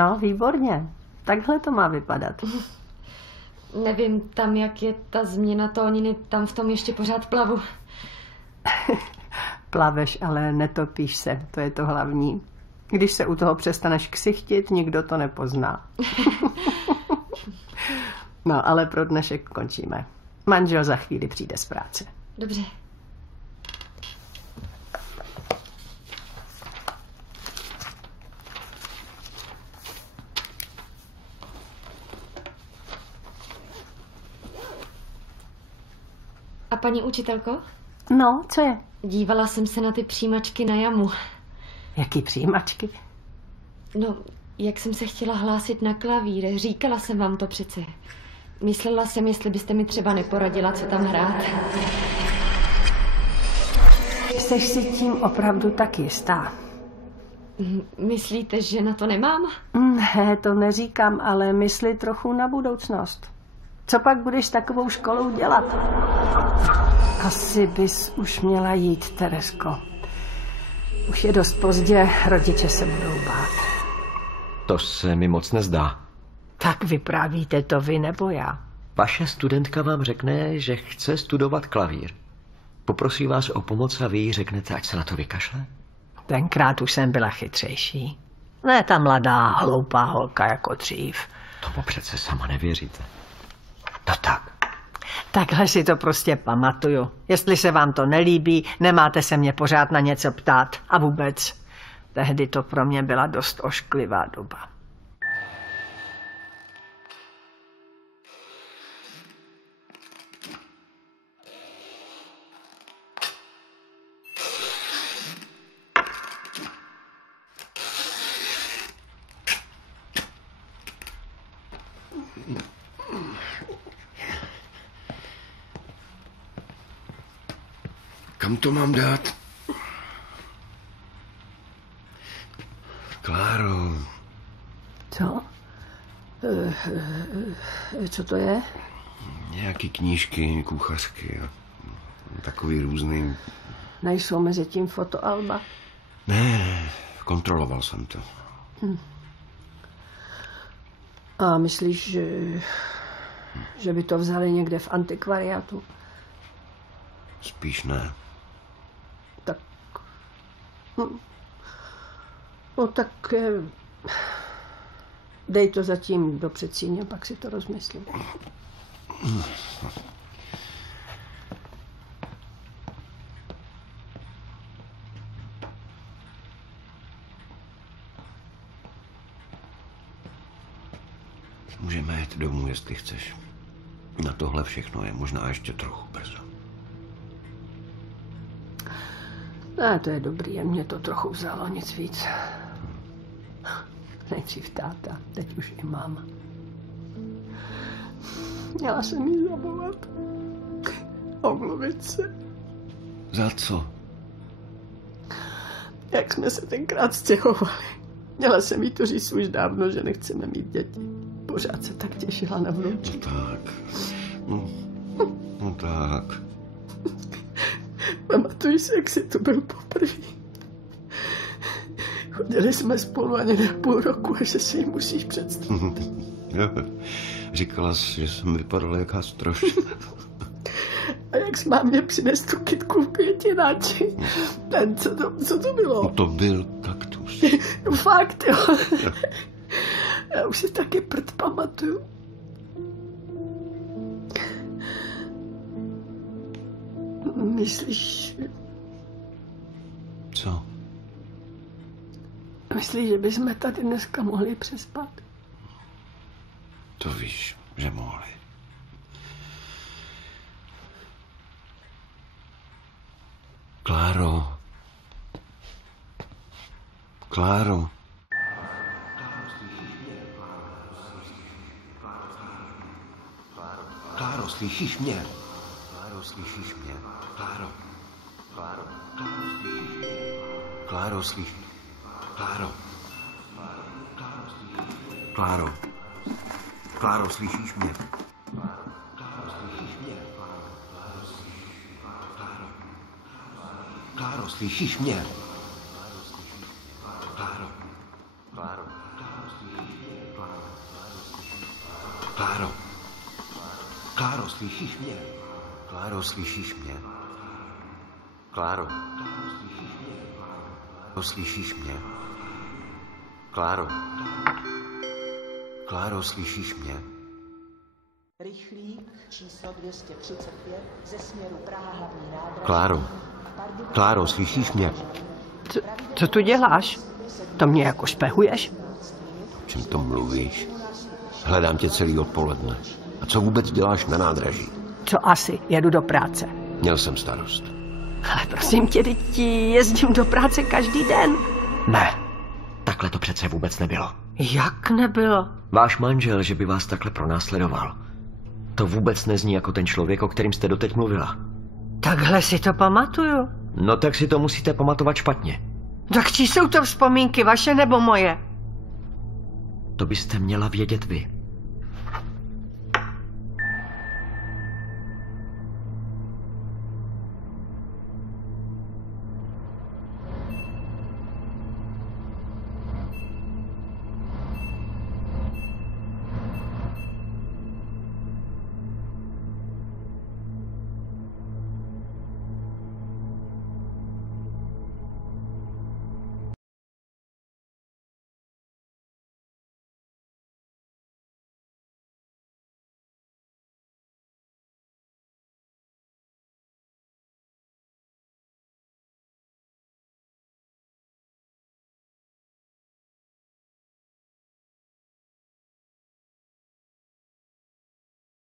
No, výborně. Takhle to má vypadat. Nevím tam, jak je ta změna tóniny, tam v tom ještě pořád plavu. Plaveš, ale netopíš se, to je to hlavní. Když se u toho přestaneš ksichtit, nikdo to nepozná. No, ale pro dnešek končíme. Manžel za chvíli přijde z práce. Dobře. A paní učitelko? No, co je? Dívala jsem se na ty přijímačky na jamu. Jaký přijímačky? No, jak jsem se chtěla hlásit na klavír, říkala jsem vám to přece. Myslela jsem, jestli byste mi třeba neporadila, co tam hrát. Jseš si tím opravdu tak jistá? Myslíte, že na to nemám? Ne, to neříkám, ale mysli trochu na budoucnost. Co pak budeš s takovou školou dělat? Asi bys už měla jít, Teresko. Už je dost pozdě, rodiče se budou bát. To se mi moc nezdá. Tak vyprávíte to vy nebo já? Vaše studentka vám řekne, že chce studovat klavír. Poprosí vás o pomoc a vy jí řeknete, ať se na to vykašle? Tenkrát už jsem byla chytřejší. Ne ta mladá, hloupá holka jako dřív. Tomu přece sama nevěříte. No tak. Takhle si to prostě pamatuju. Jestli se vám to nelíbí, nemáte se mě pořád na něco ptát. A vůbec, tehdy to pro mě byla dost ošklivá doba. Kam to mám dát? Kláro. Co? Co to je? Nějaký knížky, kuchařky a takový různý. Nejsou mezi tím fotoalba? Ne, kontroloval jsem to. A myslíš, že by to vzali někde v antikvariátu? Spíš ne. Tak... No tak... Dej to zatím do předsíně, pak si to rozmyslím. Můžeme jít domů, jestli chceš. Na tohle všechno je možná ještě trochu brzo. Ne, to je dobrý, jen mě to trochu vzalo, nic víc. Nejdřív táta, teď už i máma. Měla jsem jí zavolat. Omluvit se. Za co? Jak jsme se tenkrát stěhovali. Měla jsem jí to říct už dávno, že nechceme mít děti. Pořád se tak těšila na vnučky. No tak. No tak. Pamatuješ si, jak jsi to byl poprvé? Chodili jsme spolu ani ne půl roku, a že si ji musíš představit. Říkala jsi, že jsem vypadala jak hastroš. A jak jsi mámě přines tu kytku v květináči? Ten, co to bylo? No to byl kaktus. No fakt, jo. Já už si taky prd pamatuju. Myslíš... Co? Myslíš, že bychom tady dneska mohli přespat? To víš, že mohli. Kláro. Kláro. Kláro, slyšíš mě? Kláro, slyšíš mě? Kláro. Kláro. Kláro, slyšíš mě? Kláro. Kláro. Kláro, slyšíš mě? Kláro, slyšíš mě? Kláro. Kláro. Kláro. Kláro, slyšíš mě? Kláro, slyšíš mě? Kláro. Kláro, slyšíš mě? Kláro. Kláro, slyšíš mě? Rychlík číslo 235 ze směru Praha hlavní nádraží. Kláro. Kláro, slyšíš mě? Co tu děláš? To mě jako špehuješ? O čem to mluvíš? Hledám tě celý odpoledne. A co vůbec děláš na nádraží? Co asi? Jedu do práce. Měl jsem starost. Ale prosím tě, děti, jezdím do práce každý den. Ne, takhle to přece vůbec nebylo. Jak nebylo? Váš manžel, že by vás takhle pronásledoval. To vůbec nezní jako ten člověk, o kterým jste doteď mluvila. Takhle si to pamatuju. No tak si to musíte pamatovat špatně. Tak čí jsou to vzpomínky, vaše nebo moje? To byste měla vědět vy.